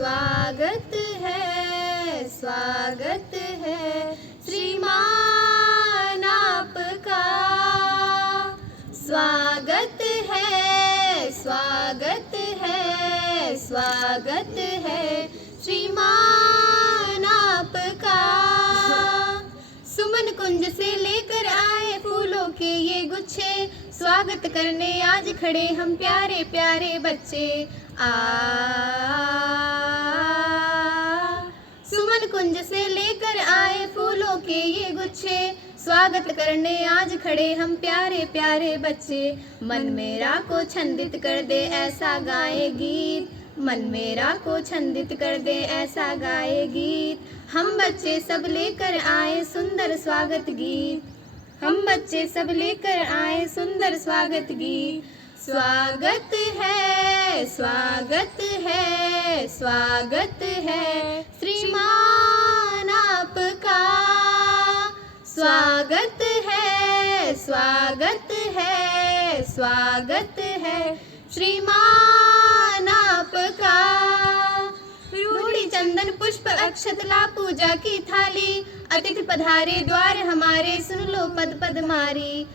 स्वागत है श्रीमान आपका। स्वागत है, स्वागत है, स्वागत है श्रीमान आपका। सुमन कुंज से लेकर आए फूलों के ये गुच्छे, स्वागत करने आज खड़े हम प्यारे प्यारे बच्चे। सुमन कुंज से लेकर आए फूलों के ये गुच्छे, स्वागत करने आज खड़े हम प्यारे प्यारे बच्चे। मन मेरा को छंदित कर दे ऐसा गाए गीत, मन मेरा को छंदित कर दे ऐसा गाए गीत। हम बच्चे सब लेकर आए सुंदर स्वागत गीत, हम बच्चे सब लेकर आए सुंदर स्वागत गीत। स्वागत है, स्वागत है, स्वागत है श्रीमान आपका। स्वागत है, स्वागत है, स्वागत है श्रीमान आपका। रूड़ी चंदन पुष्प अक्षत ला पूजा की थाली, अतिथि पधारे द्वार हमारे सुन लो पद पद मारी।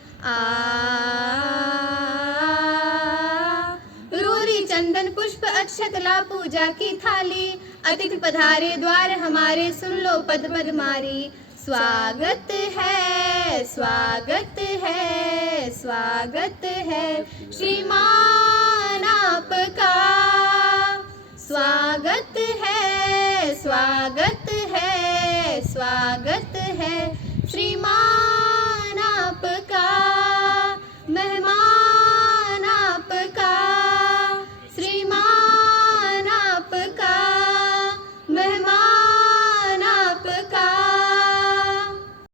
रूड़ी चंदन पुष्प अक्षत ला पूजा की थाली, अतिथि पधारे द्वार हमारे सुन लो पद पद मारी। स्वागत है, स्वागत है, स्वागत है श्रीमान आपका। स्वागत है, स्वागत है, स्वागत है श्रीमान